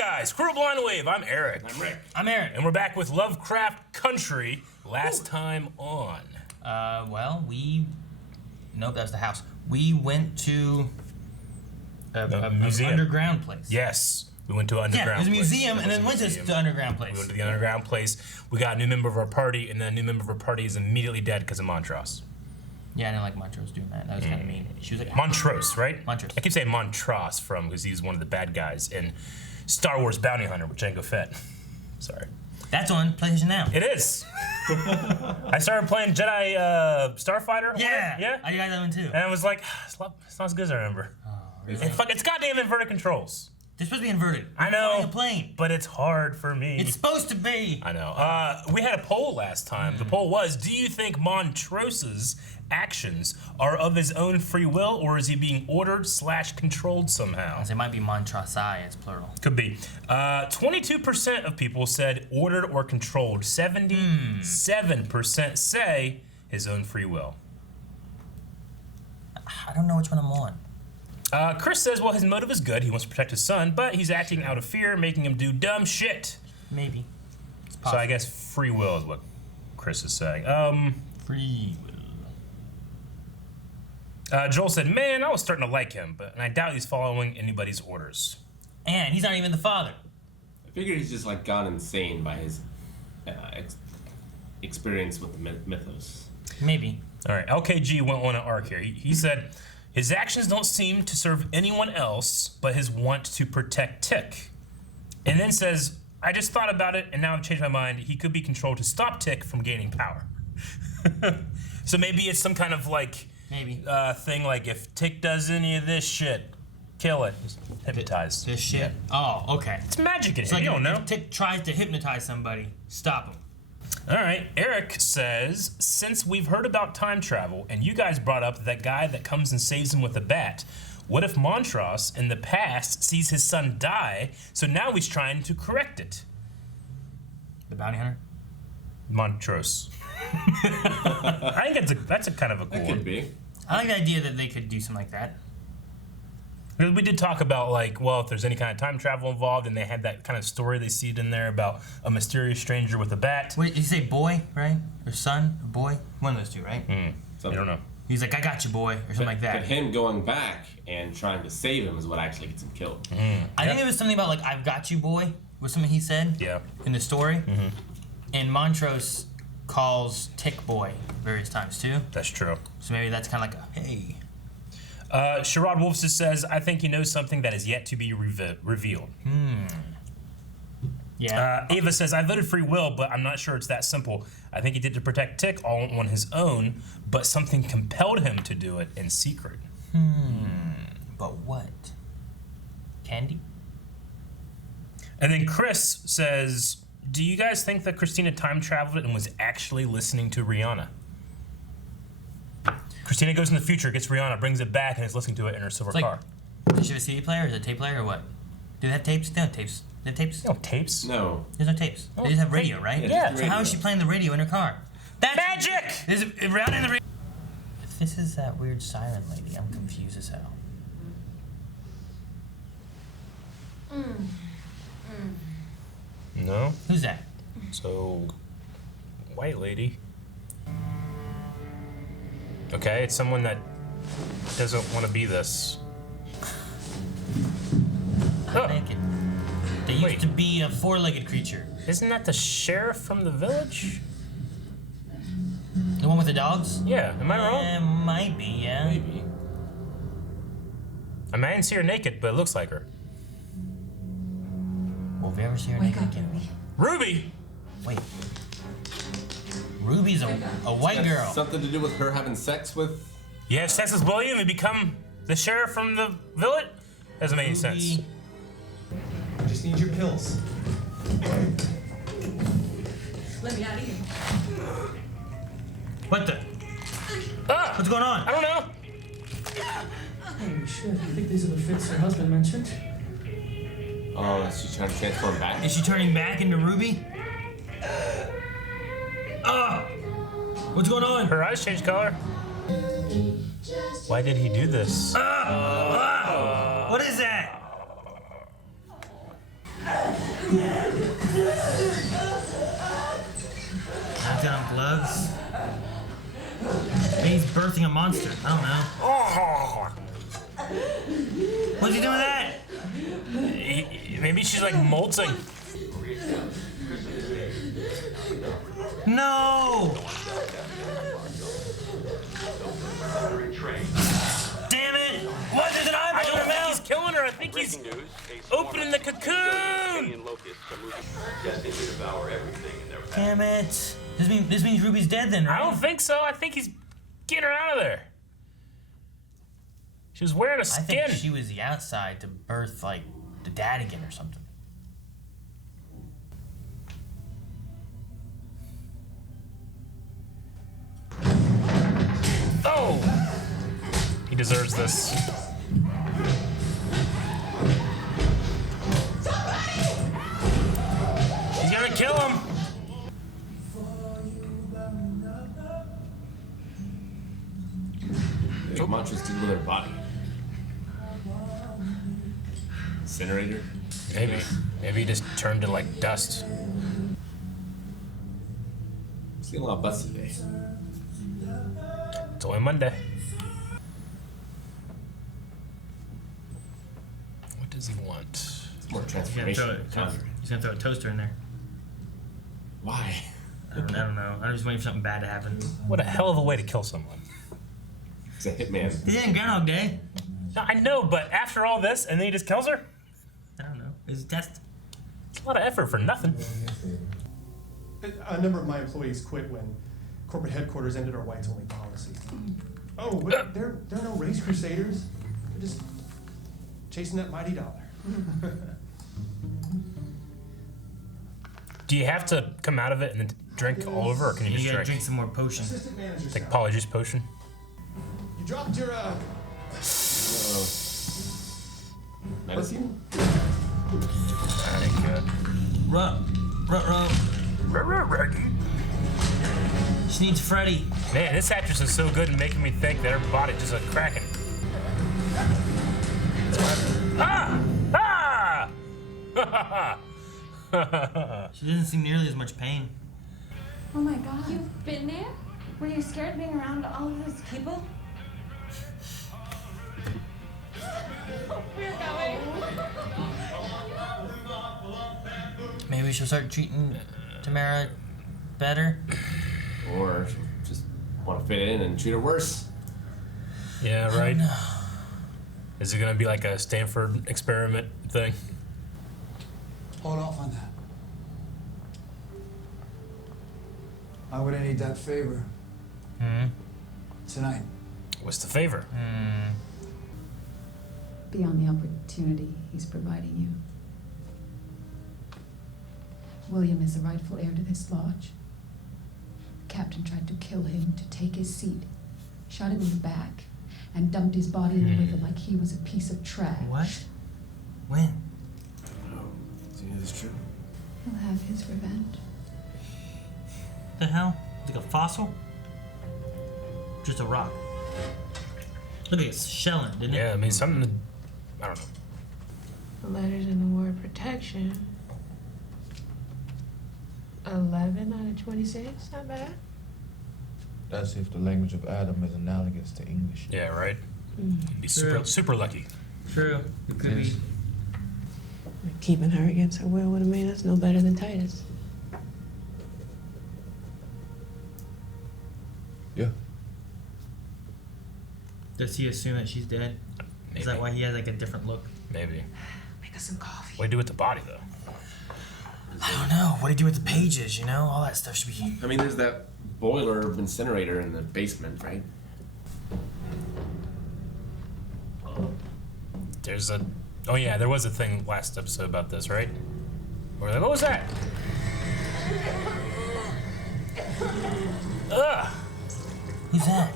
guys, Crew Blind Wave. I'm Eric. I'm Rick. I'm Aaron. And we're back with Lovecraft Country. Last time on. Nope, that's the house. We went to a museum. underground place. Yes, we went to an underground Yeah, it was a place. museum and then went to the underground place. We went to the underground place. We got a new member of our party, and then a new member of our party is immediately dead because of Montrose. Yeah, I didn't like Montrose doing that. That was kind of mean. She was like, Montrose, right? Montrose. I keep saying Montrose because he's one of the bad guys in Star Wars Bounty Hunter with Jango Fett. Sorry. That's on PlayStation Now. It is. I started playing Jedi Starfighter. Yeah. Yeah. I got that one too. And I was like, it's not as good as I remember. Oh, really? It's goddamn inverted controls. They're supposed to be inverted. I You're know, flying a plane. but it's hard for me. It's supposed to be. I know. We had a poll last time. The poll was, do you think Montrose's actions are of his own free will, or is he being ordered / controlled somehow? It might be Montrose as plural. Could be. 22% of people said ordered or controlled. 77% say his own free will. I don't know which one I'm on. Chris says, well, his motive is good. He wants to protect his son, but he's acting out of fear, making him do dumb shit. Maybe. It's So possible. I guess free will is what Chris is saying. Free will. Joel said, man, I was starting to like him, and I doubt he's following anybody's orders. And he's not even the father. I figure he's just like gone insane by his experience with the mythos. Maybe. All right, LKG went on an arc here. He said, his actions don't seem to serve anyone else but his want to protect Tick. And then says, I just thought about it, and now I've changed my mind. He could be controlled to stop Tick from gaining power. So maybe it's some kind of Maybe. thing like if Tick does any of this shit, kill it. Just hypnotize. This shit? Yeah. Oh, okay. It's magic in It's here. like You don't know. if Tick tries to hypnotize somebody, stop him. All right, Eric says, since we've heard about time travel, and you guys brought up that guy that comes and saves him with a bat, what if Montrose, in the past, sees his son die, so now he's trying to correct it? The bounty hunter? Montrose. I think that's a kind of a cool That one. could be. I like the idea that they could do something like that. Because we did talk about, if there's any kind of time travel involved, and they had that kind of story they see it in there about a mysterious stranger with a bat. Wait, did you say boy, right? Or son? Or boy? One of those two, right? I don't know. He's like, I got you, boy, or something like that. But him going back and trying to save him is what actually gets him killed. I think it was something about, I've got you, boy, was something he said Yeah. in the story. And Montrose calls Tick boy various times, too. That's true. So maybe that's kind of like a, hey. Sherrod Wolf says, I think he knows something that is yet to be revealed. Yeah. Ava says, I voted free will, but I'm not sure it's that simple. I think he did to protect Tick all on his own, but something compelled him to do it in secret. But what? Candy? And then Chris says, do you guys think that Christina time traveled and was actually listening to Rihanna? Christina goes in the future, gets Rihanna, brings it back, and is listening to it in her silver car. Does she have a CD player? Is it a tape player or what? Do they have tapes? They don't have tapes. They have tapes? No tapes. No. There's no tapes. They just have radio, right? Yeah. So how is she playing the radio in her car? That's Magic! Is it Rihanna in the radio? If this is that weird siren lady, I'm confused as hell. No. Who's that? So, white lady. Okay, it's someone that doesn't want to be this. I'm naked. They used Wait. to be a four-legged creature. Isn't that the sheriff from the village? The one with the dogs? Yeah, am I wrong? Might be, yeah. Maybe. I mean, I didn't see her naked, but it looks like her. Well, if you ever see her Wake naked up, again. Ruby. Ruby! Wait. Ruby's a white That's girl. something to do with her having sex with. You have sex with William and become the sheriff from the village? Doesn't make any sense. Ruby. I just need your pills. Let me out of here. What the? Ah! What's going on? I don't know. Oh shit, I think these are the fits her husband mentioned. Oh, is she trying to transform back? Is she turning back into Ruby? What's going on? Her eyes changed color. Why did he do this? What is that? I've got on gloves. Maybe he's birthing a monster. I don't know. What'd you do with that? Maybe she's like molting. No! Damn it! What is an I eyeball in don't her think he's mouth? killing her. I think he's opening the cocoon. Damn it! This means Ruby's dead then, I right? don't think so. I think he's getting her out of there. She was wearing a I skin. think she was the outside to birth like the dad again or something. Oh! He deserves this. He's gonna kill him. What Montrose did with her body? Incinerator? Maybe. Maybe he just turned to like dust. Seeing a lot of butts today. It's only Monday. What does he want? It's more He's gonna transformation. he's gonna throw a toaster in there. Why? I don't know. I'm just waiting for something bad to happen. What a hell of a way to kill someone. He's a hitman. He did in Groundhog Day. No, I know, but after all this, and then he just kills her? I don't know. It's a test. It's a lot of effort for nothing. A number of my employees quit when corporate headquarters ended our whites-only policy. Oh, but they're no race crusaders. They're just chasing that mighty dollar. Do you have to come out of it and then drink all over, or can you You just gotta drink? drink some more potion. Assistant manager, Like sir. polyjuice potion? You dropped your Medicine? That ain't good. Rub. She needs Freddy. Man, this actress is so good in making me think that her body just like cracking. Ah! Ah! She doesn't seem nearly as much pain. Oh my God. You've been there? Were you scared being around all of those people? We're going. Maybe we should start treating Tamara better. Or just want to fit in and treat her worse? Yeah, right. Is it gonna be like a Stanford experiment thing? Hold off on that. I would need that favor. Tonight. What's the favor? Beyond the opportunity he's providing you. William is the rightful heir to this lodge. The captain tried to kill him to take his seat, shot him in the back, and dumped his body in the river like he was a piece of trash. What? When? Do you know this true? He'll have his revenge. The hell? Like a fossil? Just a rock. Look at it, shelling, didn't it? Yeah, I mean something. I don't know. The letters in the word protection. 11 out of 26, not bad. That's if the language of Adam is analogous to English. Yeah, right. Be True. super lucky. True. It could be. Keeping her against her will would have made us no better than Titus. Yeah. Does he assume that she's dead? Maybe. Is that why he has like a different look? Maybe. Make us some coffee. What do you do with the body though? I don't know. What do you do with the pages, you know? All that stuff should be... I mean, there's that boiler incinerator in the basement, right? There's a. Oh yeah, there was a thing last episode about this, right? Or like, what was that? Ugh! Who's that?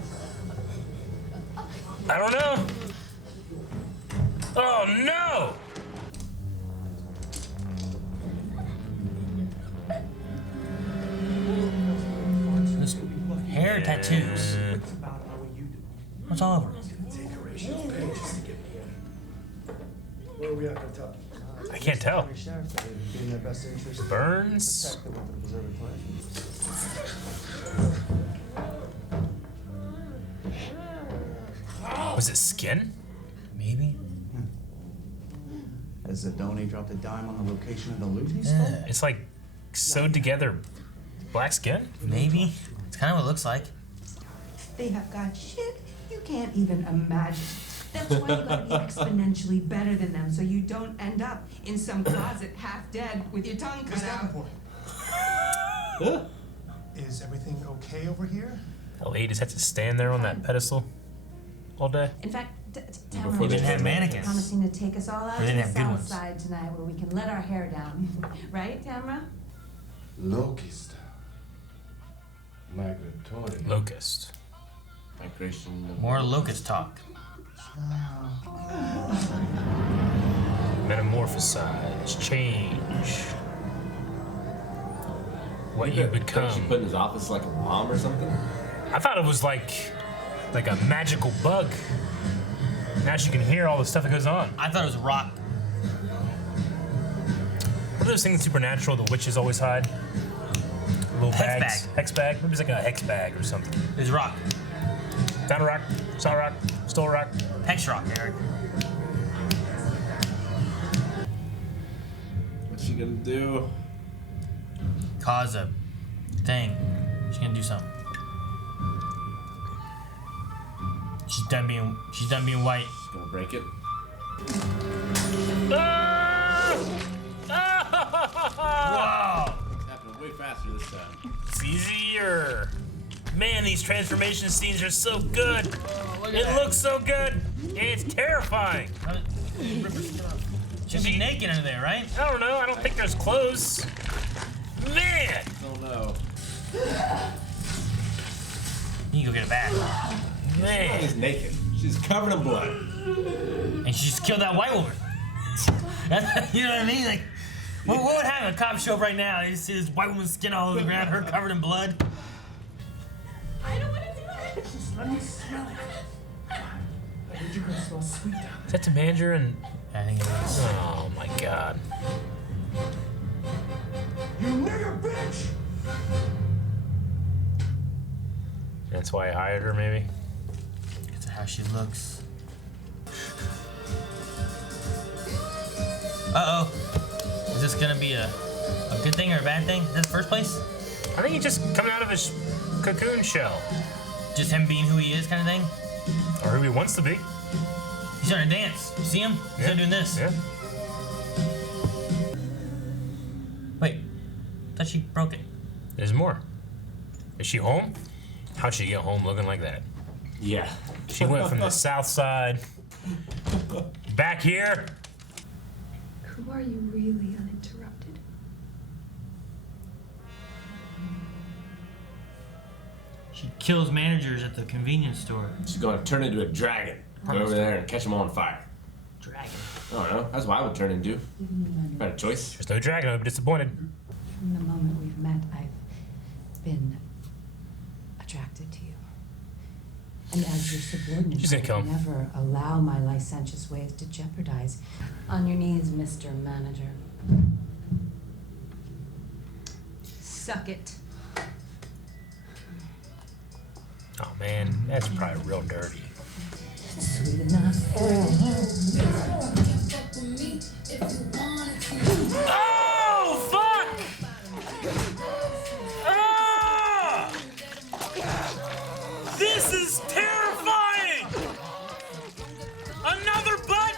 I don't know. Oh no! This hair tattoos. What's all over? Where are we at, Kentucky? I can't tell. County Sheriff that it'd be in their best interest to Burns. protect the weapon preserving plant. Was it skin? Maybe. Has Zidoni dropped a dime on the location of the loot he stole? It's like sewed together black skin? Maybe. It's kind of what it looks like. They have got shit you can't even imagine. That's why you gotta be exponentially better than them so you don't end up in some closet half dead with your tongue cut Miss out. Davenport. Is everything okay over here? The lady just had to stand there on that pedestal all day. In fact, Before Tamara they was had mannequins. promising to take us all out They to didn't the have good south ones. side tonight where we can let our hair down. Right, Tamara? Locust. Migratory. Locust. Migration. More locust talk. Metamorphosize. Change. What you She become. put in his office like a bomb or something? I thought it was like a magical bug. Now she can hear all the stuff that goes on. I thought it was a rock. What are those things supernatural the witches always hide? Little Hex bags. Hex bag? Maybe it's like a hex bag or something. It was a rock. Found a rock, saw a rock, stole a rock. Hex rock, Eric. What's she gonna do? Cause a thing. She's gonna do something. She's done being white. She's gonna break it. Wow! It's happening way faster this time. It's easier. Man, these transformation scenes are so good. It looks so good. It's terrifying. She'll be naked under there, right? I don't know. I don't think there's clothes. Man! Don't know. You can go get it back. Man. She's naked. She's covered in blood. And she just killed that white woman. You know what I mean? Like, what would happen? A cop show up right now. You see this white woman's skin all over the ground, her covered in blood. I don't want to do it. Just let me smell it. I heard you're gonna smell sweet down Is that the manager and... I think it is. Oh my god. You nigger bitch! That's why I hired her, maybe? It's how she looks. Uh-oh. Is this gonna be a good thing or a bad thing? Is that the first place? I think he's just coming out of his cocoon shell. Just him being who he is kind of thing? Or who he wants to be. He's starting to dance. You see him? He's Yeah. starting doing this. Yeah. Wait. I thought she broke it. There's more. Is she home? How'd she get home looking like that? Yeah. She went from the south side back here. Who are you really, uninterrupted? She kills managers at the convenience store. She's gonna turn into a dragon. Go over there and catch them all on fire. Dragon. I don't know. That's what I would turn into. If I had a choice. There's no dragon. I'd be disappointed. From the moment we've met, I've been attracted to you. And as your subordinate, She's gonna I kill would him. never allow my licentious ways to jeopardize. On your knees, Mr. Manager. Suck it. Oh man, that's probably real dirty. Sweet enough. Oh, fuck! Ah! This is terrifying! Another butt?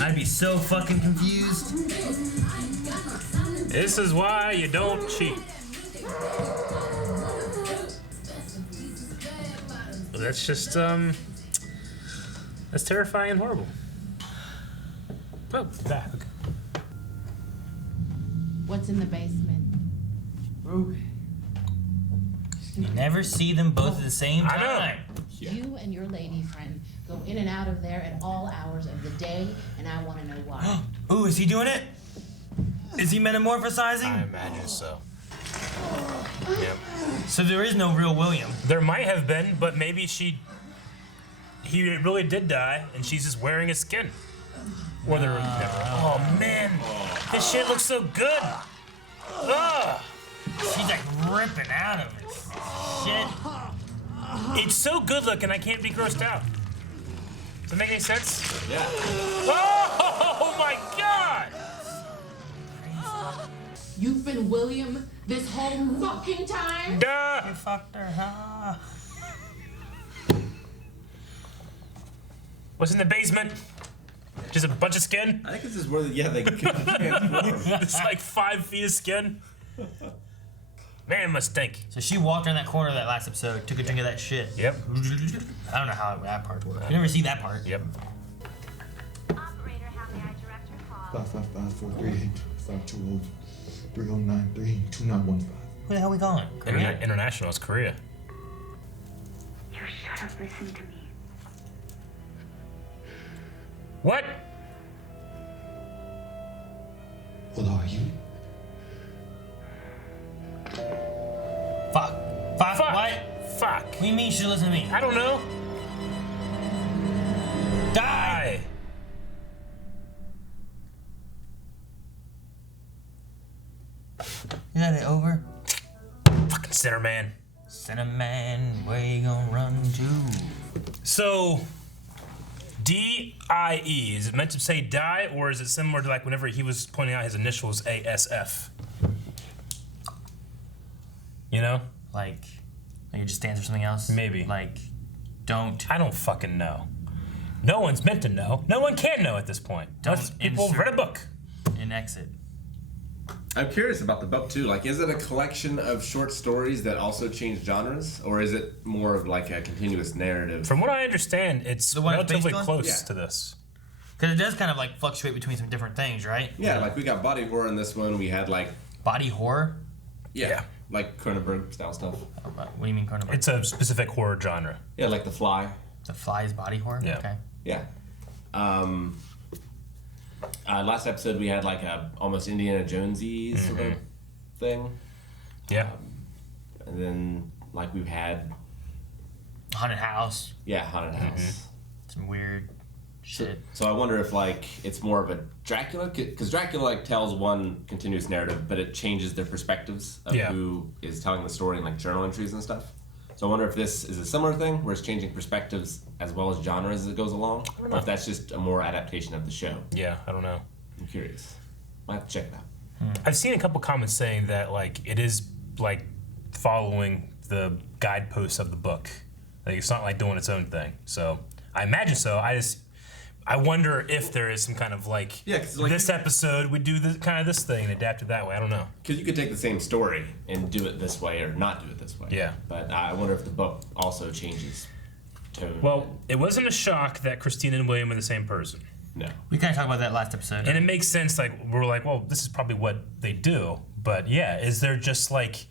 I'd be so fucking confused. This is why you don't cheat. That's just, that's terrifying and horrible. Oh, back. What's in the basement? You never see them both at the same I know. time. You and your lady friend go in and out of there at all hours of the day, and I want to know why. Ooh, is he doing it? Is he I metamorphosizing? imagine so. Yep. So there is no real William. There might have been, but maybe she he really did die, and she's just wearing his skin. Or they're. Oh man, this shit looks so good. Ugh. She's like ripping out of it. Shit. It's so good looking, I can't be grossed out. Does that make any sense? Yeah. Oh my god! You've been William this whole fucking time? Duh! You fucked her, huh? What's in the basement? Just a bunch of skin? I think this is where, they can transform. It's like 5 feet of skin. Man, it must stink. So she walked around that corner of that last episode, took a drink of that shit. Yep. I don't know how that part worked. You never see that part. Yep. Operator, how may I direct your call? 555-438-520-3093-2915. Who the hell are we calling? Korea? International, it's Korea. You should have listened to me. What? What are you? Fuck. Fuck. Fuck. What? Fuck. What do you mean you should listen to me? I don't know. Die! Is that it over? Fucking Sinner Man. Cinnamon, where you gonna run to? So, D-I-E, is it meant to say die, or is it similar to like whenever he was pointing out his initials A-S-F? You know? Like it just stands for something else? Maybe. Like, don't. I don't fucking know. No one's meant to know. No one can know at this point. Most people insert read a book. And exit. I'm curious about the book too. Like, is it a collection of short stories that also change genres, or is it more of like a continuous narrative? From what I understand, it's The one it's relatively based on? close Yeah. to this. Because it does kind of like fluctuate between some different things, right? Yeah, like we got body horror in this one. We had like Body horror? yeah. Like Cronenberg style stuff. What do you mean Cronenberg? It's a specific horror genre. Yeah, like The Fly. The Fly's body horror? Yeah. Okay. Yeah. Last episode we had like a almost Indiana Jonesy sort of thing, Yeah. and then like we've had Haunted house. haunted house. Some weird shit. So I wonder if like it's more of a Dracula, because Dracula like tells one continuous narrative, but it changes their perspectives of Yeah. who is telling the story in like journal entries and stuff. So I wonder if this is a similar thing where it's changing perspectives as well as genres as it goes along, or if that's just a more adaptation of the show. Yeah, I don't know. I'm curious. Might have to check it out. I've seen a couple comments saying that like it is like following the guideposts of the book. Like it's not like doing its own thing. So I imagine so. I wonder if there is some kind of like, Yeah, 'cause, like, this episode we do this kind of this thing and adapt it that way. I don't know. Because you could take the same story and do it this way or not do it this way. Yeah. But I wonder if the book also changes tone. Well, it wasn't a shock that Christina and William are the same person. No. We kind of talked about that last episode. And it makes sense, like, we're like, well, this is probably what they do. But yeah, is there just like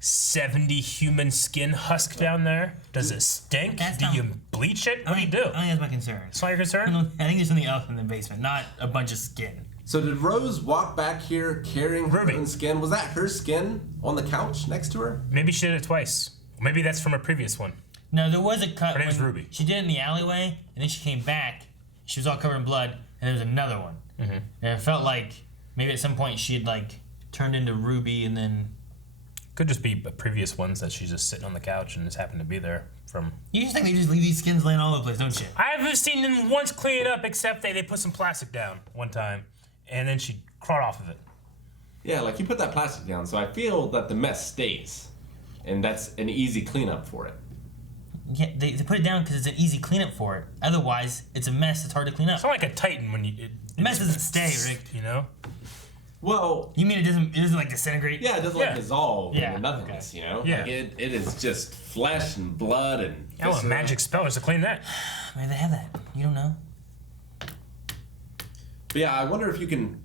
70 human skin husk down there? Does it stink? That's Do not- you bleach it? What do you do? I think that's my concern. That's not your concern? I think there's something else in the basement, not a bunch of skin. So did Rose walk back here carrying her Ruby. own skin? Was that her skin on the couch next to her? Maybe she did it twice. Maybe that's from a previous one. No, there was a cut. Her name's when Ruby. She did it in the alleyway, and then she came back. She was all covered in blood, and there was another one. Mm-hmm. And it felt like maybe at some point she had like turned into Ruby, and then Could just be previous ones that she's just sitting on the couch and just happened to be there from. you just think they just leave these skins laying all over the place, don't you? I haven't seen them once clean it up except they put some plastic down one time and then she crawled off of it. Yeah, like you put that plastic down, so I feel that the mess stays. And that's an easy cleanup for it. Yeah, they put it down because it's an easy cleanup for it. Otherwise, it's a mess that's hard to clean up. It's not like a Titan when you. The mess doesn't stay, Rick. You know? Well, You mean it doesn't like disintegrate? yeah, it doesn't Yeah. like dissolve Yeah, into nothingness, you know? Yeah. Like it is just flesh and blood and Oh, a viscera. magic spell just to clean that. Maybe they have that. You don't know. But yeah, I wonder if you can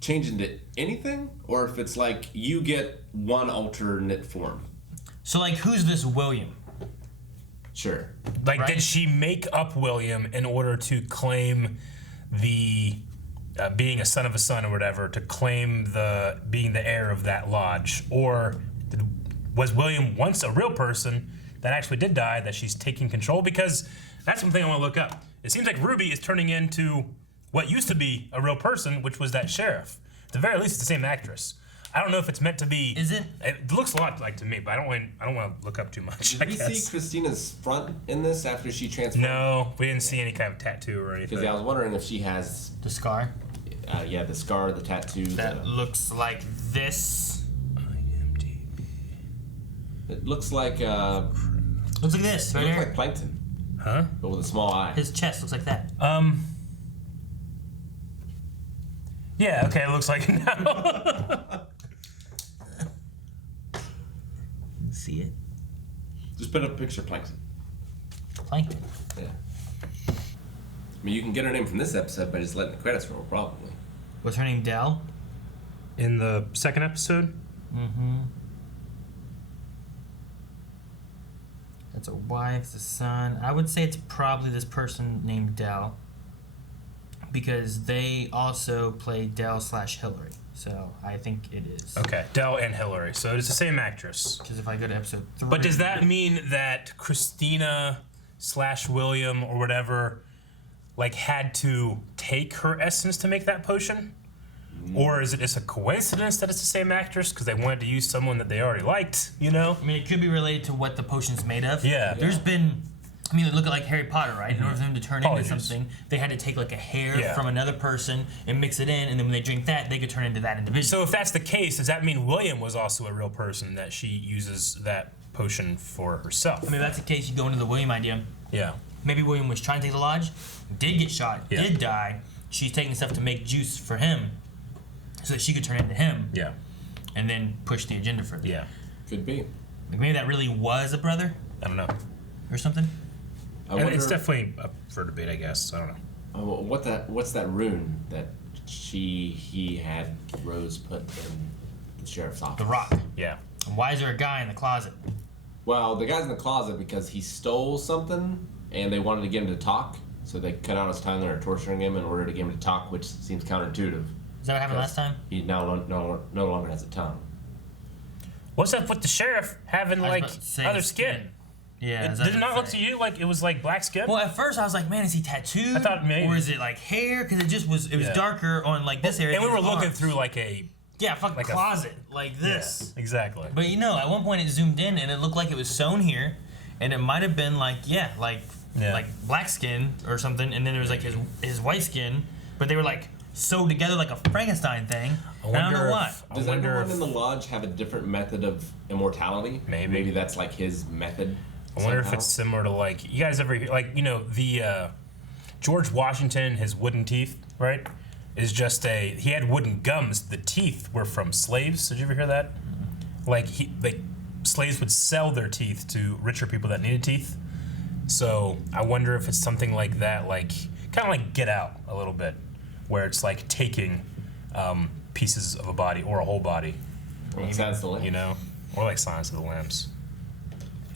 change into anything, or if it's like you get one alternate form. So like, who's this William? Sure. Like, Right. did she make up William in order to claim the being a son of a son or whatever, to claim the being the heir of that lodge, or was William once a real person that actually did die that she's taking control? Because That's one thing I want to look up. It seems like Ruby is turning into what used to be a real person, which was that sheriff. At the very least, it's the same actress. I don't know if it's meant to be. Is it? It looks a lot like to me, but I don't want to look up too much. Did we see Christina's front in this after she transformed? No, we didn't see any kind of tattoo or anything. Because I was wondering if she has the scar. Yeah, the scar, the tattoo. That looks like this. It looks like. Looks like this. It Right looks here. like Plankton. Huh? But with a small eye. His chest looks like that. Yeah. Okay. It looks like it now. See it? Just put up a picture of Plankton. Plankton. Yeah. I mean, you can get her name from this episode by just letting the credits roll, probably. What's her name? Dell? In the second episode? Mm-hmm. That's a wife, it's a son. I would say it's probably this person named Dell. Because they also play Dell/Hillary. So I think it is. Okay, Dell and Hillary. So it's the same actress. Because if I go to episode 3. But does that mean that Christina/William or whatever, like, had to take her essence to make that potion? Or is it just a coincidence that it's the same actress because they wanted to use someone that they already liked, you know? I mean, it could be related to what the potion's made of. Yeah. There's been, I mean, look at like Harry Potter, right? In order for them to turn Apologies. into something, they had to take like a hair Yeah. from another person and mix it in, and then when they drink that, they could turn into that individual. So if that's the case, does that mean William was also a real person that she uses that potion for herself? I mean, if that's the case, you go into the William idea. Yeah. Maybe William was trying to take the lodge, did get shot, Yeah. did die. She's taking stuff to make juice for him so that she could turn into him. Yeah. And then push the agenda further. Yeah. Could be. Like maybe that really was a brother I don't know. or something. And it's definitely up for debate, I guess. I don't know. Oh, what's that rune that he had Rose put in the sheriff's office? The rock. Yeah. And why is there a guy in the closet? Well, the guy's in the closet because he stole something, and they wanted to get him to talk, so they cut out his tongue and are torturing him in order to get him to talk, which seems counterintuitive. Is that what happened last time? He now no longer has a tongue. What's up with the sheriff having, I was like, about to say other skin? Yeah. Did it not look to you like it was, like, black skin? Well, at first I was like, man, is he tattooed? I thought maybe. Or is it like hair? Because it was Yeah. darker on like this area. And we than were his looking arms. through, like, a... Yeah, fucking like a- closet like this. Yeah, exactly. But you know, at one point it zoomed in and it looked like it was sewn here, and it might have been like like black skin or something, and then there was like his white skin, but they were like sewed together like a Frankenstein thing. I don't know why. Does everyone in the lodge have a different method of immortality? Maybe that's like his method. I wonder if somehow? it's similar to, like, you guys ever, like, you know, the George Washington, his wooden teeth, right? Is just he had wooden gums. The teeth were from slaves. Did you ever hear that? Like, slaves would sell their teeth to richer people that needed teeth. So I wonder if it's something like that, like, kind of like Get Out a little bit, where it's like taking pieces of a body or a whole body. Or like Silence of the Lambs. You know? Or like Silence of the Lambs.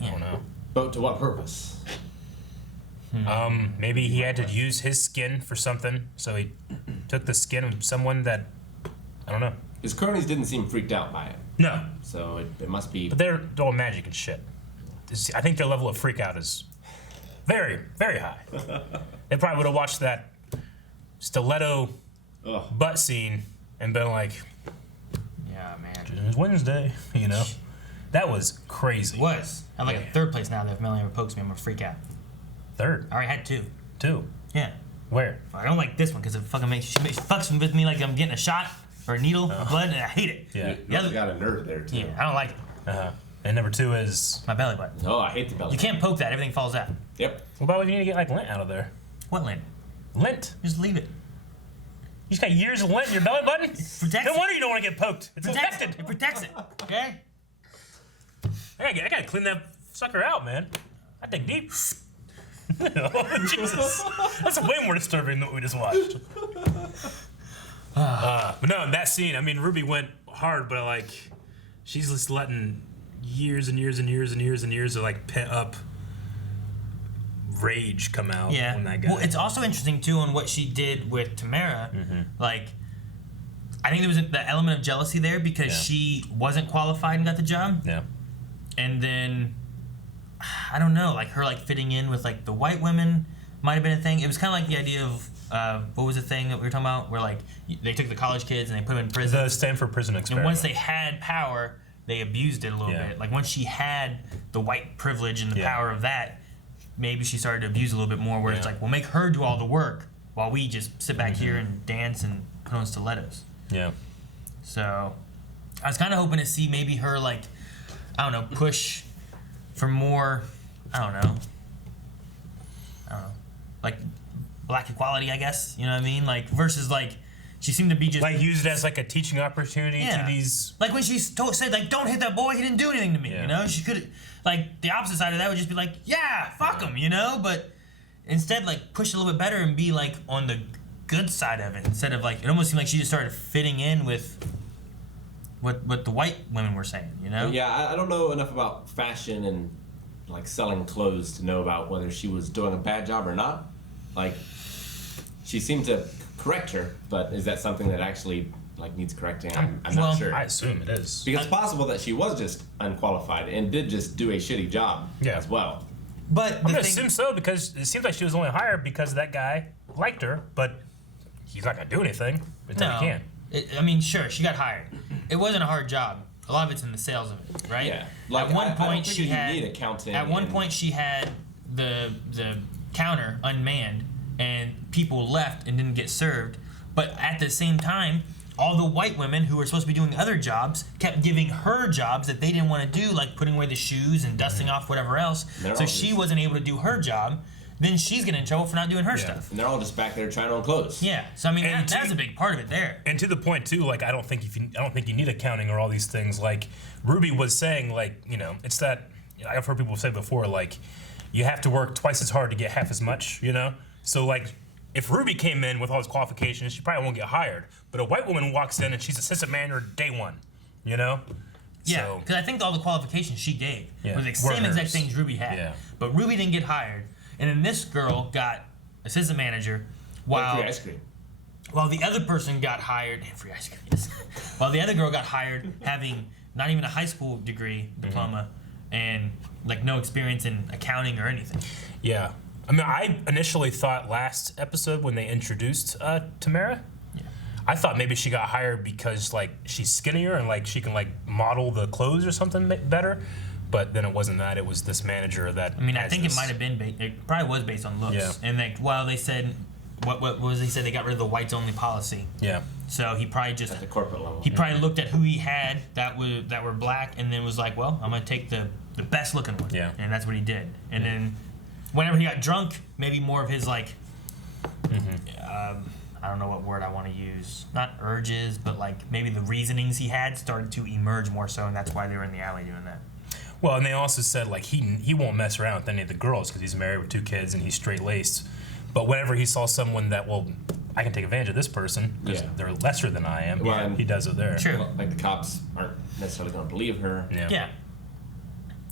I don't know. But to what purpose? Maybe he had to use his skin for something, so he took the skin of someone that, I don't know. His cronies didn't seem freaked out by it. No. So it must be. But they're all magic and shit. I think their level of freak out is very, very high. They probably would have watched that stiletto butt scene and been like, Yeah, man. it's Wednesday, you know? That was crazy. It was. I'm like in third place now. That if Melanie ever pokes me, I'm gonna freak out. Third? I already had 2. 2? Yeah. Where? I don't like this one because it fucking she fucks with me like I'm getting a shot or a needle of blood, and I hate it. Yeah. You also got a nerve there too. Yeah, I don't like it. And number 2 is? My belly button. Oh, I hate the belly You can't poke that. Everything falls out. Yep. What about if you need to get, like, lint out of there? What lint? Lint? Just leave it. You just got years of lint in your belly button? Protects No it. wonder you don't want to get poked. It's Protects infected. it. It protects it. Okay? I gotta clean that sucker out, man. I dig deep. Oh, Jesus. That's way more disturbing than what we just watched. But no, in that scene, I mean, Ruby went hard, but like, she's just letting years and years and years and years and years of like pent up rage come out Yeah. on that guy. Well, it's also interesting too on what she did with Tamara. Mm-hmm. Like, I think there was the element of jealousy there because she wasn't qualified and got the job. Yeah. And then I don't know, like her like fitting in with like the white women might have been a thing. It was kind of like the idea of what was the thing that we were talking about, where like they took the college kids and they put them in prison. The Stanford prison experiment. And once they had power, they abused it a little Yeah. bit. Like once she had the white privilege and the power of that, maybe she started to abuse a little bit more. Where it's like, we'll make her do all the work while we just sit back here and dance and put on stilettos. Yeah. So I was kind of hoping to see maybe her like, I don't know, push for more, I don't know, like black equality, I guess. You know what I mean? Like versus like, she seemed to be just like use it as like a teaching opportunity to these. Like when she said like, "Don't hit that boy. He didn't do anything to me." You know, she could like the opposite side of that would just be like, "Yeah, fuck him," you know. But instead, like push a little bit better and be like on the good side of it instead of like it almost seemed like she just started fitting in with what the white women were saying. You know? Yeah, I don't know enough about fashion and like selling clothes to know about whether she was doing a bad job or not. Like, she seemed to correct her, but is that something that actually like needs correcting? I'm not sure. I assume it is. Because it's possible that she was just unqualified and did just do a shitty job as well. But I'm gonna assume so because it seems like she was only hired because that guy liked her, but he's not gonna do anything until he can. I mean, sure, she got hired. It wasn't a hard job. A lot of it's in the sales of it, right? Yeah. Like, at one I point don't think she you had need accounting at one and- point she had the counter unmanned and people left and didn't get served. But at the same time, all the white women who were supposed to be doing other jobs kept giving her jobs that they didn't want to do, like putting away the shoes and dusting off whatever else. They're So all she just- wasn't able to do her job. Then she's getting in trouble for not doing her stuff. And they're all just back there trying on clothes. Yeah. So I mean, that's a big part of it there. And to the point too, like I don't think you need accounting or all these things. Like Ruby was saying, like it's that I've heard people say before, like you have to work twice as hard to get half as much. So like if Ruby came in with all his qualifications, she probably won't get hired. But a white woman walks in and she's assistant manager day one. Yeah, because I think all the qualifications she gave were the were same exact hers. things Ruby had. Yeah. But Ruby didn't get hired, and then this girl got assistant manager, while free ice cream. While the other person got hired, free ice cream. Yes. While the other girl got hired having not even a high school degree diploma and like no experience in accounting or anything. Yeah. I mean, I initially thought last episode when they introduced Tamara, I thought maybe she got hired because like she's skinnier and like she can like model the clothes or something better. But then it wasn't that. It was this manager that. I mean, I think it might have been. It probably was based on looks. Yeah. And like, while they said, what was he said? They got rid of the whites only policy. Yeah. So he probably just at the corporate level. He probably looked at who he had that were black, and then was like, well, I'm gonna take the best looking one. Yeah. And that's what he did. And then whenever he got drunk, maybe more of his like, I don't know what word I want to use. Not urges, but like maybe the reasonings he had started to emerge more so, and that's why they were in the alley doing that. Well, and they also said like he won't mess around with any of the girls because he's married with 2 kids and he's straight laced. But whenever he saw someone that I can take advantage of this person because they're lesser than I am, he does it there. True. Well, like the cops aren't necessarily going to believe her. Yeah.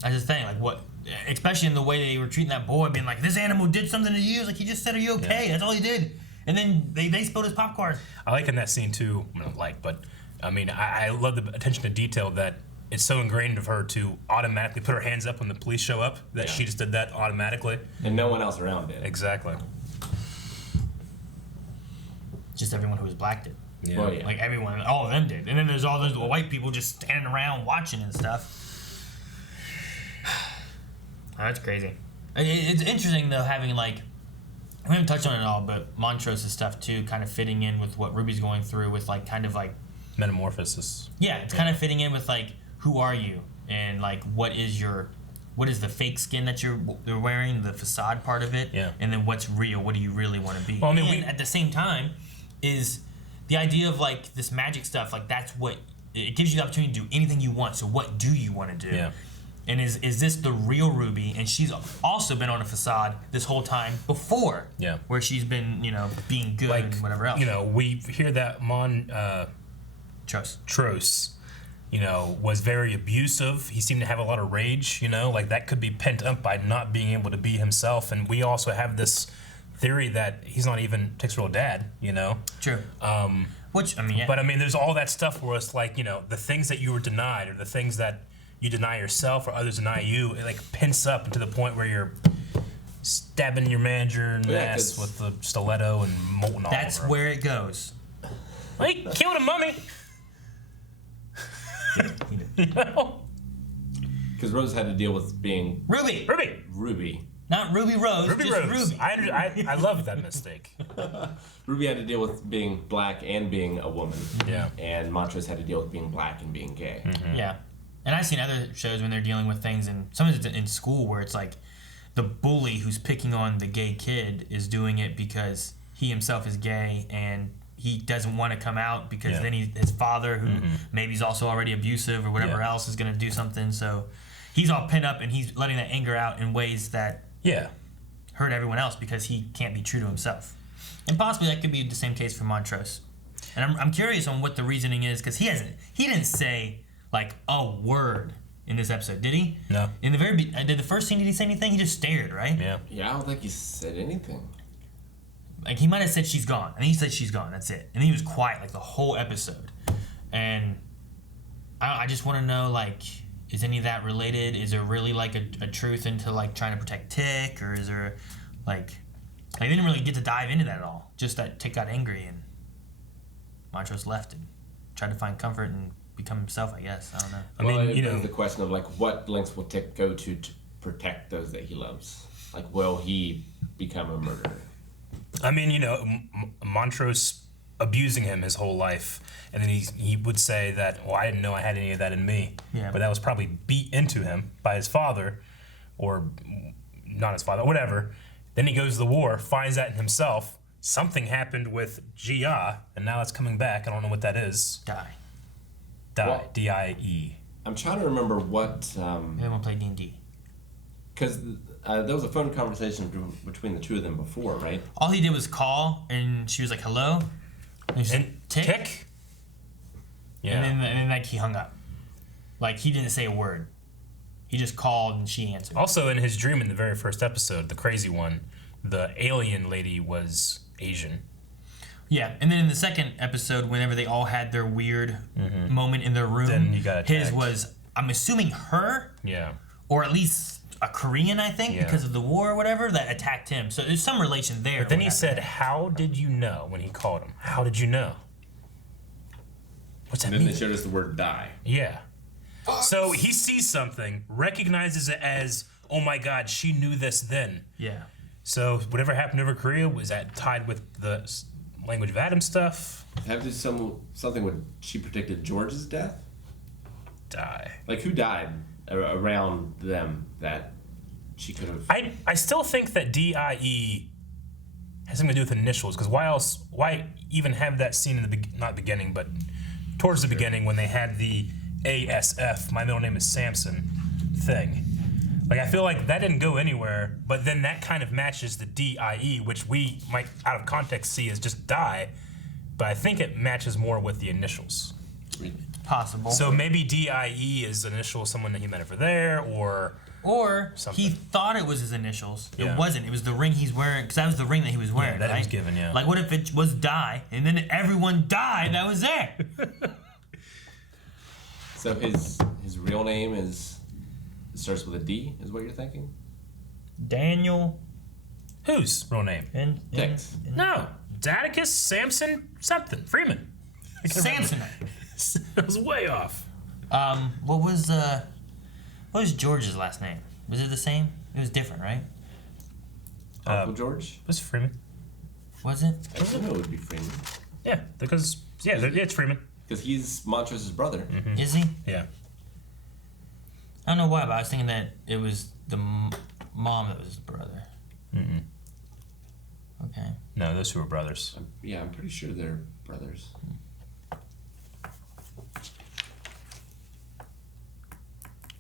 I was just saying, like, what, especially in the way they were treating that boy, being like, this animal did something to you. Like, he just said, are you okay? That's all he did. And then they spilled his popcorn. I like in that scene too. I don't like, but I mean, I love the attention to detail that it's so ingrained of her to automatically put her hands up when the police show up that she just did that automatically. And no one else around did. Exactly. Just everyone who was black did. Yeah. Well, yeah. Like everyone, all of them did. And then there's all those white people just standing around watching and stuff. Oh, that's crazy. It's interesting though, having like, we haven't touched on it at all, but Montrose's stuff too, kind of fitting in with what Ruby's going through with like kind of like metamorphosis. Yeah, it's kind of fitting in with like, who are you, and like what is the fake skin that you're wearing, the facade part of it, and then what's real, what do you really want to be? Well, I mean, and at the same time, is the idea of like this magic stuff, like that's what it gives you the opportunity to do anything you want. So what do you want to do? Yeah. And is this the real Ruby? And she's also been on a facade this whole time before. Yeah. Where she's been, being good and whatever else. We hear that Montrose, was very abusive. He seemed to have a lot of rage, like that could be pent up by not being able to be himself. And we also have this theory that he's not even Tick's real dad, True. Which, I mean, yeah. But I mean, there's all that stuff where it's like, the things that you were denied or the things that, you deny yourself or others deny you, it like pins up to the point where you're stabbing your manager in the ass with the stiletto and molten all over. That's where it goes. Well, he killed a mummy. You know? Because Rose had to deal with being Ruby. Ruby. Not Ruby Rose. Ruby just Rose. Ruby. I love that mistake. Ruby had to deal with being black and being a woman. Yeah. And Montrose had to deal with being black and being gay. Yeah. And I've seen other shows when they're dealing with things, and sometimes in school where it's like the bully who's picking on the gay kid is doing it because he himself is gay and he doesn't want to come out because then his father, who maybe is also already abusive or whatever else, is going to do something. So he's all pent up and he's letting that anger out in ways that hurt everyone else because he can't be true to himself. And possibly that could be the same case for Montrose. And I'm curious on what the reasoning is because he didn't say like a word in this episode, did he? No. In the did the first scene, did he say anything? He just stared, right? Yeah. Yeah, I don't think he said anything. Like he might have said she's gone. And he said she's gone. That's it. And he was quiet like the whole episode. And I just want to know, like, is any of that related? Is there really like a truth into like trying to protect Tick, or is there like I didn't really get to dive into that at all. Just that Tick got angry and Montrose left and tried to find comfort and become himself, I guess. I don't know. I mean, you know, the question of like what lengths will Tick go to protect those that he loves? Like, will he become a murderer? I mean, you know, Montrose abusing him his whole life, and then he would say that, well, I didn't know I had any of that in me. Yeah. But that was probably beat into him by his father, or not his father, whatever. Then he goes to the war, finds that in himself. Something happened with Gia, and now it's coming back. I don't know what that is. Die. Well, D-I-E. I'm trying to remember what... They want to play D&D. Because there was a phone conversation between the two of them before, right? All he did was call, and she was like, hello? And he said, Tick? Yeah. And then like, he hung up. Like, he didn't say a word. He just called, and she answered. Also, in his dream in the very first episode, the crazy one, the alien lady was Asian. Yeah, and then in the second episode, whenever they all had their weird moment in their room, Then you got his attacked. was, I'm assuming her, Yeah. or at least a Korean, I think, Yeah. because of the war or whatever, that attacked him. So there's some relation there. But then he said, how did you know, when he called him? How did you know? What's that And then mean? they showed us the word die. Yeah. So he sees something, recognizes it as, oh my God, she knew this then. Yeah. So whatever happened over Korea, was that tied with the language of Adam stuff? Have to do something with she predicted George's death? Die. Like, who died around them that she could have... I still think that D-I-E has something to do with initials, because why even have that scene in the not beginning, but towards the beginning when they had the ASF, my middle name is Samson thing. Like, I feel like that didn't go anywhere, but then that kind of matches the D-I-E, which we might, out of context, see as just die, but I think it matches more with the initials. Possible. So maybe D-I-E is the initial of someone that he met over there, or he thought it was his initials. Yeah. It wasn't. It was the ring he's wearing, because that was the ring that he was wearing, that he right? was given, yeah. Like, what if it was die, and then everyone died that was there? So his real name starts with a D, is what you're thinking? Daniel. Whose real name? Tick's. No. Atticus, Samson, something. Freeman. Samsonite. It was way off. What was George's last name? Was it the same? It was different, right? Uncle George? Was Freeman. Was it? I didn't know it would be Freeman. Yeah, because, it's Freeman. Because he's Montrose's brother. Is he? Yeah. I don't know why, but I was thinking that it was the mom that was his brother. Mm-mm. Okay. No, those two were brothers. I'm pretty sure they're brothers.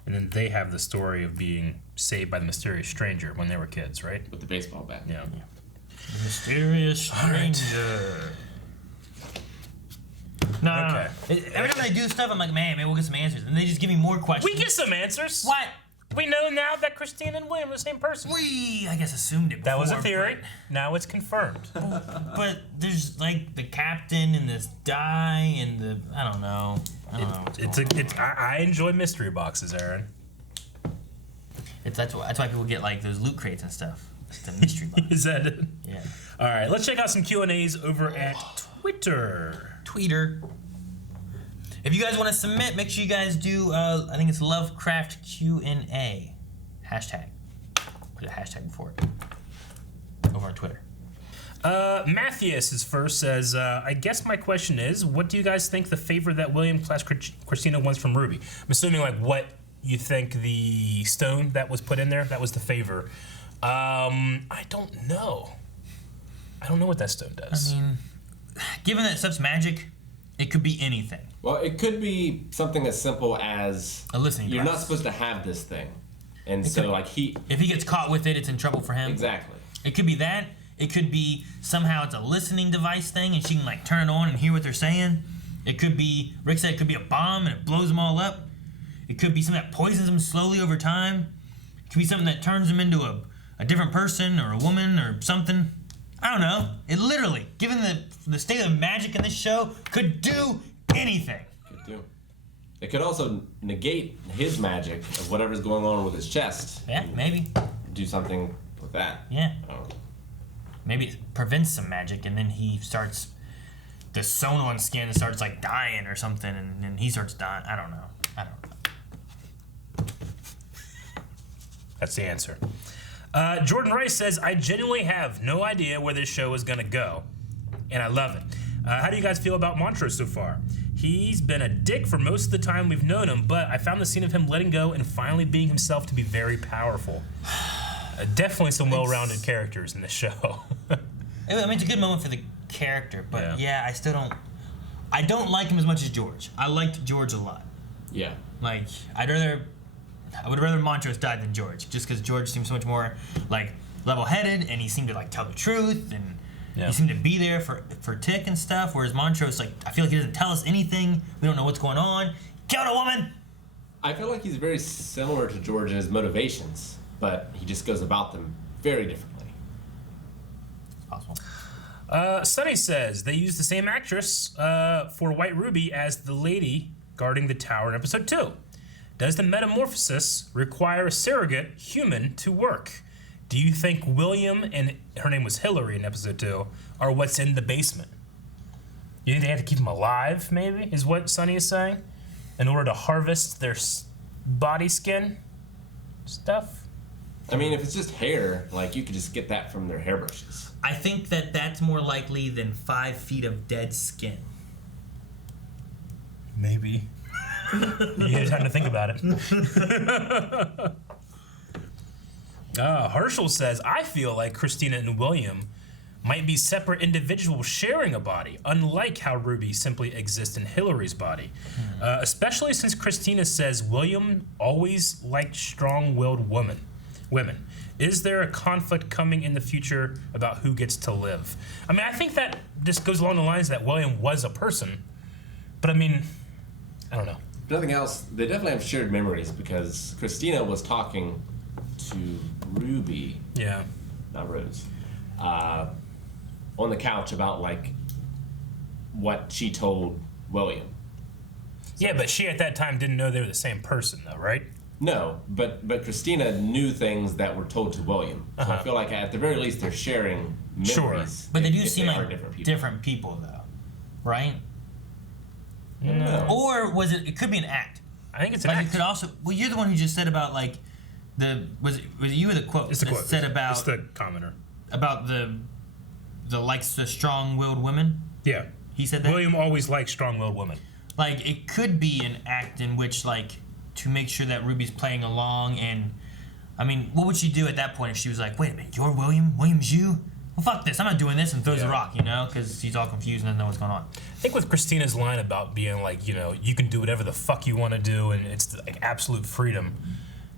And then they have the story of being saved by the mysterious stranger when they were kids, right? With the baseball bat. Yeah. The mysterious stranger. No. Every time they do stuff, I'm like, man, maybe we'll get some answers. And they just give me more questions. We get some answers. What? We know now that Christina and William are the same person. We, I guess, assumed it before. That was a theory. Now it's confirmed. But there's like the captain and this die and the I don't know. I enjoy mystery boxes, Aaron. That's why people get like those loot crates and stuff. It's a mystery box. Is that it? Yeah. All right, let's check out some Q&As over at Twitter. If you guys want to submit, make sure you guys do. I think it's Lovecraft Q&A hashtag. Put a hashtag before it. Over on Twitter. Matthias is first says, I guess my question is, what do you guys think the favor that William / Christina wants from Ruby? I'm assuming like what you think the stone that was put in there, that was the favor. I don't know. I don't know what that stone does. I mean, given that stuff's magic, it could be anything. Well, it could be something as simple as a listening you're device. not supposed to have this thing. And It so could- like if he gets caught with it, it's in trouble for him. Exactly. It could be that. It could be somehow it's a listening device thing and she can like turn it on and hear what they're saying. It could be, Rick said it could be a bomb and it blows them all up. It could be something that poisons them slowly over time. It could be something that turns them into a different person or a woman or something. I don't know. It literally, given the state of magic in this show, could do anything. Could do. It could also negate his magic of whatever's going on with his chest. Yeah, maybe. Do something with that. Yeah. I don't know. Maybe it prevents some magic and then he starts, the sewn on skin starts like dying or something and then he starts dying. I don't know. That's the answer. Jordan Rice says, I genuinely have no idea where this show is going to go, and I love it. How do you guys feel about Montrose so far? He's been a dick for most of the time we've known him, but I found the scene of him letting go and finally being himself to be very powerful. Definitely some well-rounded characters in this show. I mean, it's a good moment for the character, but yeah, I don't like him as much as George. I liked George a lot. Yeah. Like, I would rather Montrose died than George, just because George seems so much more like level-headed, and he seemed to like tell the truth, and he seemed to be there for Tick and stuff. Whereas Montrose, like, I feel like he doesn't tell us anything. We don't know what's going on. Killed a woman. I feel like he's very similar to George in his motivations, but he just goes about them very differently. Possible. Sunny says they used the same actress for White Ruby as the lady guarding the tower in episode 2. Does the metamorphosis require a surrogate human to work? Do you think William and her name was Hillary in episode 2 are what's in the basement? You think they have to keep them alive, maybe, is what Sunny is saying, in order to harvest their body skin stuff? I mean, if it's just hair, like, you could just get that from their hairbrushes. I think that's more likely than 5 feet of dead skin. Maybe. You get time to think about it. Herschel says, I feel like Christina and William might be separate individuals sharing a body, unlike how Ruby simply exists in Hillary's body. Especially since Christina says William always liked strong-willed women. Is there a conflict coming in the future about who gets to live? I mean, I think that just goes along the lines that William was a person, but I mean, I don't know. If nothing else, they definitely have shared memories because Christina was talking to Ruby. Yeah. Not Rose. On the couch about, like, what she told William. Yeah, but she at that time didn't know they were the same person, though, right? No, but Christina knew things that were told to William. So I feel like at the very least they're sharing memories. But they do if seem are like different people. different people, though, right? No. Or was it? It could be an act. I think it's an like act. It could also. Well, you're the one who just said about like was it you or the quote? It's the that quote. Said about It's the commenter. About the likes the strong-willed women. Yeah. He said that. William always liked strong-willed women. Like it could be an act in which like to make sure that Ruby's playing along, and I mean, what would she do at that point if she was like, wait a minute, you're William? William's you? Well, fuck this, I'm not doing this, and throws a rock, you know, because he's all confused and doesn't know what's going on. I think with Christina's line about being like, you know, you can do whatever the fuck you want to do, and it's like absolute freedom.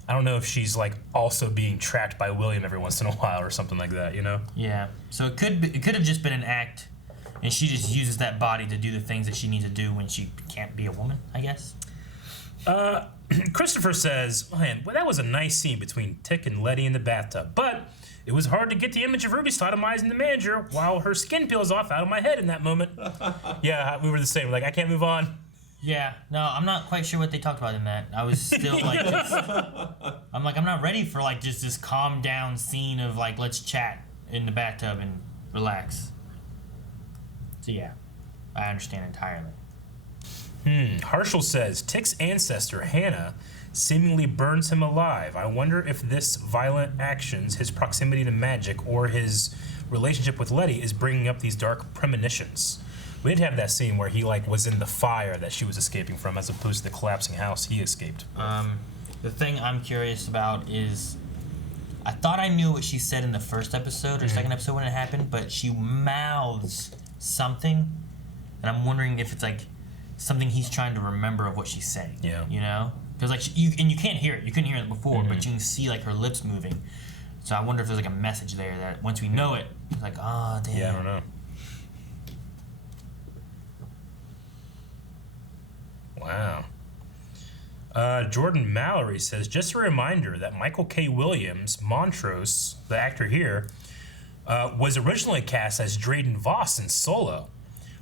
I don't know if she's like also being tracked by William every once in a while or something like that, you know? Yeah. So it could have just been an act, and she just uses that body to do the things that she needs to do when she can't be a woman, I guess. Christopher says, man, well, that was a nice scene between Tick and Letty in the bathtub, but it was hard to get the image of Ruby sodomizing the manager while her skin peels off out of my head in that moment. Yeah, we were the same. We're like, I can't move on. Yeah, no, I'm not quite sure what they talked about in that. I was still like, I'm not ready for like just this calm down scene of like, let's chat in the bathtub and relax. So yeah, I understand entirely. Harshal says, Tick's ancestor, Hannah, seemingly burns him alive. I wonder if this violent actions, his proximity to magic, or his relationship with Letty is bringing up these dark premonitions. We did have that scene where he like was in the fire that she was escaping from, as opposed to the collapsing house he escaped. The thing I'm curious about is, I thought I knew what she said in the first episode or second episode when it happened, but she mouths something, and I'm wondering if it's like something he's trying to remember of what she's saying. Yeah. You know, because like you can't hear it. You couldn't hear it before, but you can see like her lips moving. So I wonder if there's like a message there that once we know it, it's like, oh damn. Yeah, I don't know. Wow. Jordan Mallory says, just a reminder that Michael K. Williams, Montrose, the actor here, was originally cast as Drayden Voss in Solo.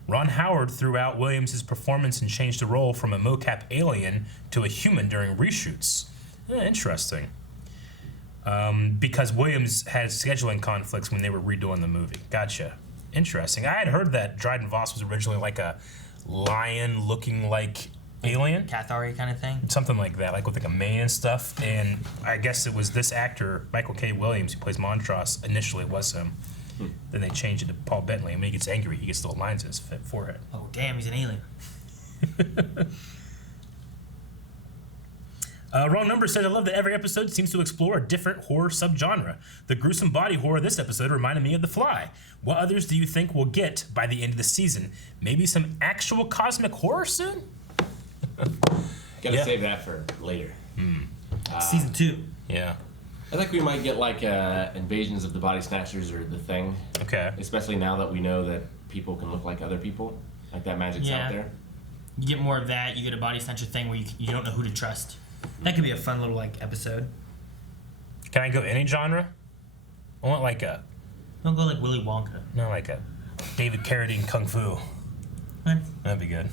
Ron Howard threw out Williams' performance and changed the role from a mocap alien to a human during reshoots. Interesting. Because Williams had scheduling conflicts when they were redoing the movie. Gotcha. Interesting. I had heard that Drayden Voss was originally like a lion-looking like alien. Cathari kind of thing? Something like that, like with like a mane and stuff. And I guess it was this actor, Michael K. Williams, who plays Montrose. Initially, it was him. Then they changed it to Paul Bettany. And when he gets angry, he gets little lines in his forehead. Oh, damn, he's an alien. Wrong Number said, I love that every episode seems to explore a different horror subgenre. The gruesome body horror this episode reminded me of The Fly. What others do you think we'll get by the end of the season? Maybe some actual cosmic horror soon? Gotta save that for later. Season 2. Yeah. I think we might get like Invasions of the Body Snatchers or The Thing. Okay. Especially now that we know that people can look like other people. Like that magic's out there. You get more of that. You get a body snatcher thing where you don't know who to trust. That could be a fun little like episode. Can I go any genre? I want like a... Don't go like Willy Wonka. No, like a David Carradine Kung Fu. What? That'd be good.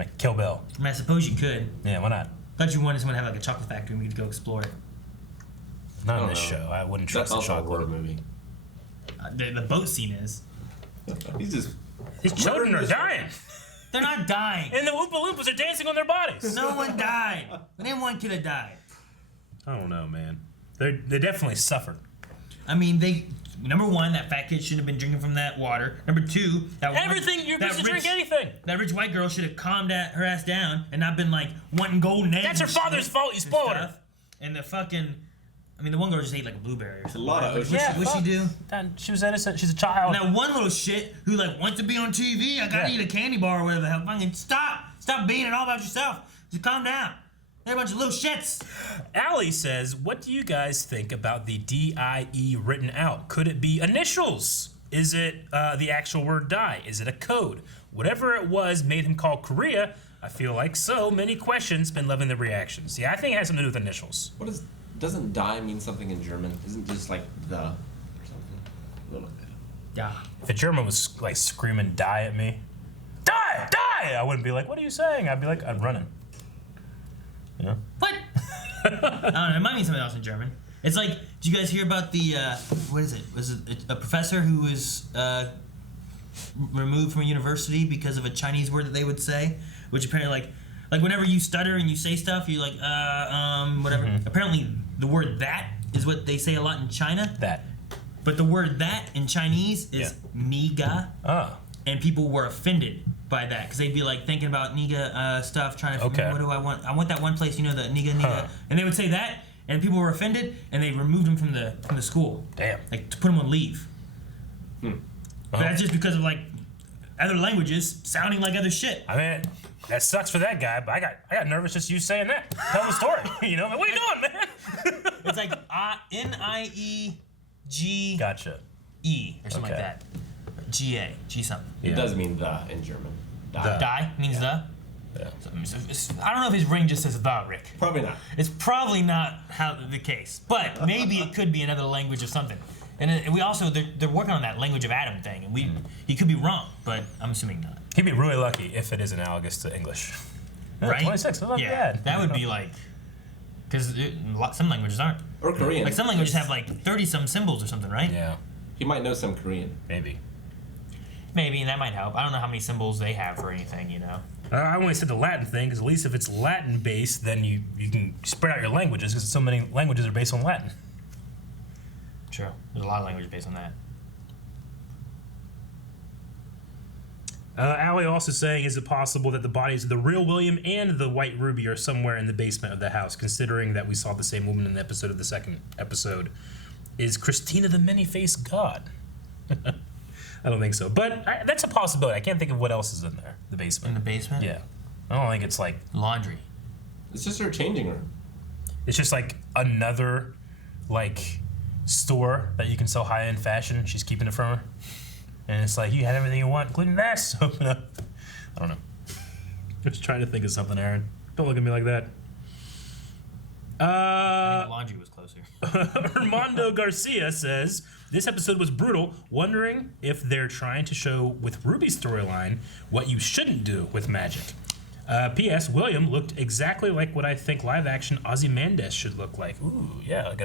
Like Kill Bill. I mean, I suppose you could. Yeah, why not? Thought you wanted someone to have like a chocolate factory and we could go explore it. Not in this show. I wouldn't trust the chocolate. That's also a horror movie. The boat scene is. These children are dying. They're not dying. And the Oompa Loompas are dancing on their bodies. No one died. But then one could have died. I don't know, man. They definitely suffered. I mean, number one, that fat kid shouldn't have been drinking from that water. Number two, you're supposed to drink anything. That rich white girl should have calmed her ass down and not been like wanting golden eggs. That's her father's fault. You spoiled her. And the fucking, I mean, the one girl just ate like a blueberry or something. A lot of What'd she do? She was innocent. She's a child. And that one little shit who like wants to be on TV. I gotta eat a candy bar or whatever the hell. Fucking stop being it all about yourself. Just calm down. They're a bunch of little shits. Allie says, what do you guys think about the DIE written out? Could it be initials? Is it the actual word die? Is it a code? Whatever it was made him call Korea. I feel like so many questions. Been loving the reactions. Yeah, I think it has something to do with initials. Doesn't die mean something in German? Isn't it just like the or something? Yeah. If a German was like screaming die at me, die, die, I wouldn't be like, what are you saying? I'd be like, I'm running. Yeah. What? I don't know. It might mean something else in German. It's like, did you guys hear about the what is it? Was it a professor who was removed from a university because of a Chinese word that they would say, which apparently like whenever you stutter and you say stuff, you like whatever. Mm-hmm. Apparently, the word that is what they say a lot in China. That. But the word that in Chinese is niga. Oh. And people were offended by that because they'd be like thinking about niga stuff, trying to figure, what do I want? I want that one place, you know, the niga, and they would say that, and people were offended, and they removed them from the school. Damn. Like to put them on leave. But that's just because of like other languages sounding like other shit. I mean, that sucks for that guy, but I got nervous just you saying that. Tell the story. You know, like, what are you doing, man? It's like N-I-E-G. Gotcha. E or something like that. G-A. G something. It does mean the in German. Die means the? Yeah. I don't know if his ring just says the, Rick. Probably not. It's probably not how the case, but maybe it could be another language or something. And we also they're working on that language of Adam thing, and he could be wrong, but I'm assuming not. He'd be really lucky if it is analogous to English. Right? 26. Not bad. That would be like, because some languages aren't. Or Korean. Like some languages have like 30-some symbols or something, right? Yeah. He might know some Korean. Maybe. Maybe, and that might help. I don't know how many symbols they have for anything, you know. I only said the Latin thing because at least if it's Latin based, then you can spread out your languages because so many languages are based on Latin. True. There's a lot of languages based on that. Allie also saying, is it possible that the bodies of the real William and the White Ruby are somewhere in the basement of the house, considering that we saw the same woman in the episode of the second episode? Is Christina the many-faced god? I don't think so. But that's a possibility. I can't think of what else is in there. The basement. In the basement? Yeah. I don't think it's like... Laundry. It's just her changing room. It's just like another, like, store that you can sell high-end fashion. She's keeping it from her. And it's like, you had everything you want, including this. Open up. I don't know. Just trying to think of something, Aaron. Don't look at me like that. I think laundry was closer. Armando Garcia says, this episode was brutal, wondering if they're trying to show with Ruby's storyline what you shouldn't do with magic. P.S. William looked exactly like what I think live-action Ozymandias should look like. Ooh, yeah, like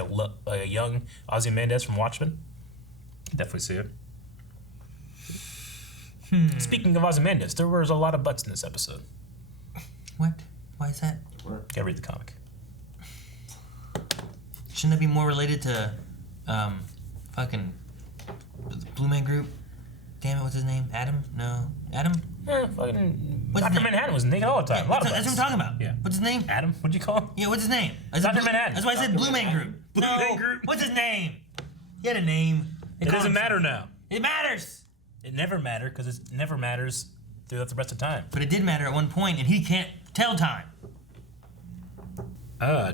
a young Ozymandias from Watchmen. Definitely see it. Speaking of Ozymandias, there was a lot of butts in this episode. What? Why is that? Gotta read the comic. Shouldn't it be more related to, fucking Blue Man Group? Damn it, what's his name? Adam? No. Adam? Yeah, fucking... What's Dr. his name? Manhattan was naked all the time. Yeah, that's what I'm talking about. Yeah. What's his name? Adam? What'd you call him? Yeah, what's his name? Dr. Manhattan. That's why I said Blue Man Group. Blue Man Group? What's his name? He had a name. It doesn't matter now. It matters. It never mattered because it never matters throughout the rest of time. But it did matter at one point, and he can't tell time.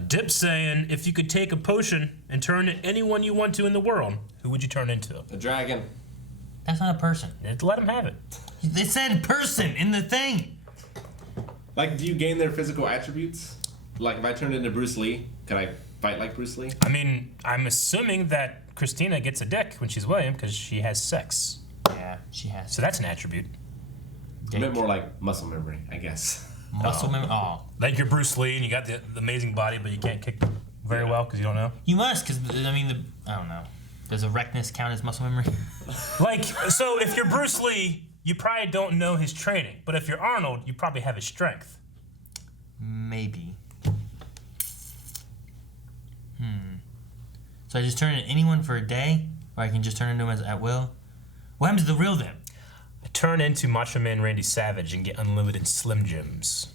Dip saying, if you could take a potion and turn into anyone you want to in the world, who would you turn into? A dragon. That's not a person. Let him have it. They said person in the thing. Like, do you gain their physical attributes? Like, if I turned into Bruce Lee, could I fight like Bruce Lee? I mean, I'm assuming that Christina gets a dick when she's William because she has sex. Yeah, she has. So that's an attribute. A bit more like muscle memory, I guess. Muscle memory? Oh. Like you're Bruce Lee and you got the amazing body, but you can't kick very well because you don't know? You must, because, I mean, I don't know. Does erectness count as muscle memory? Like, so if you're Bruce Lee, you probably don't know his training. But if you're Arnold, you probably have his strength. Maybe. So I just turn into anyone for a day? Or I can just turn into him at will? What happens to the real them? I turn into Macho Man Randy Savage and get unlimited Slim Jims.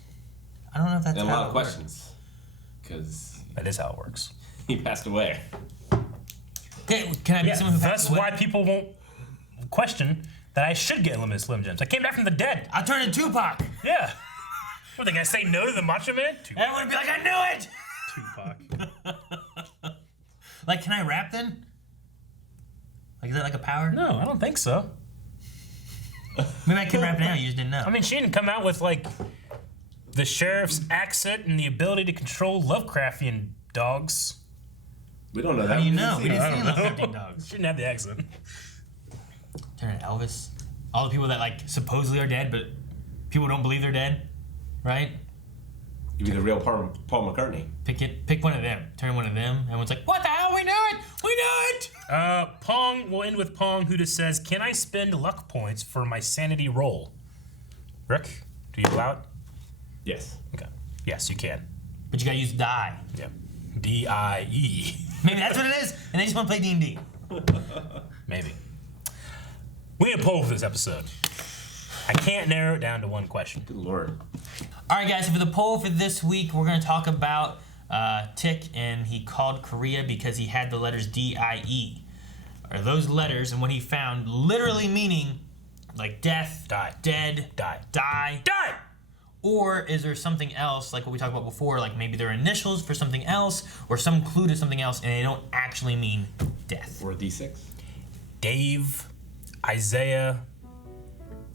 I don't know if that's And a how lot it of works. questions. Because That is how it works. he passed away. Okay, can I be someone who that's passed away? why people won't question that I should get unlimited Slim Jims. I came back from the dead. I turned into Tupac. Yeah. What, they gonna say no to the Macho Man? Everyone would be like, I knew it! Tupac. Like, can I rap then? Like, is that like a power? No, I don't think so. Maybe I can rap now, you just didn't know. I mean, she didn't come out with, like, the sheriff's accent and the ability to control Lovecraftian dogs. We don't know How that. do you We know? didn't We see didn't it. see Lovecraftian dogs. She didn't have the accent. Turn into Elvis. All the people that, like, supposedly are dead, but people don't believe they're dead, right? You'd be the real Paul McCartney. Pick one of them. Turn one of them. Everyone's like, what the hell? We knew it! We knew it! Pong, we'll end with Pong, who just says, can I spend luck points for my sanity roll? Rick, do you allow it? Yes. Okay. Yes, you can. But you gotta use die. Yeah. D-I-E. Maybe that's what it is, and they just want to play D&D. Maybe. We had a poll for this episode. I can't narrow it down to one question. Good Lord. All right, guys, so for the poll for this week, we're going to talk about Tick, and he called Korea because he had the letters D-I-E. Are those letters and what he found literally meaning like death, Die. dead, Die. die, Die! or is there something else, like what we talked about before, like maybe they're initials for something else, or some clue to something else, and they don't actually mean death? Or a D6. Dave, Isaiah,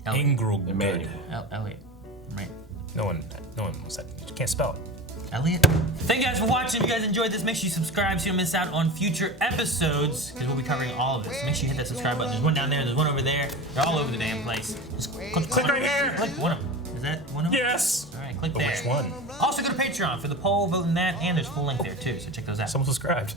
Elliot. Ingrid. Emmanuel. Elliot, right. No one wants that. You can't spell it. Elliot. Thank you guys for watching. If you guys enjoyed this, make sure you subscribe so you don't miss out on future episodes, because we'll be covering all of this. Make sure you hit that subscribe button. There's one down there, there's one over there. They're all over the damn place. Just click right here. Click one of them. Is that one of them? Yes. All right, click But there. which one? Also go to Patreon for the poll, vote in that, and there's full link there too, so check those out. Someone subscribed.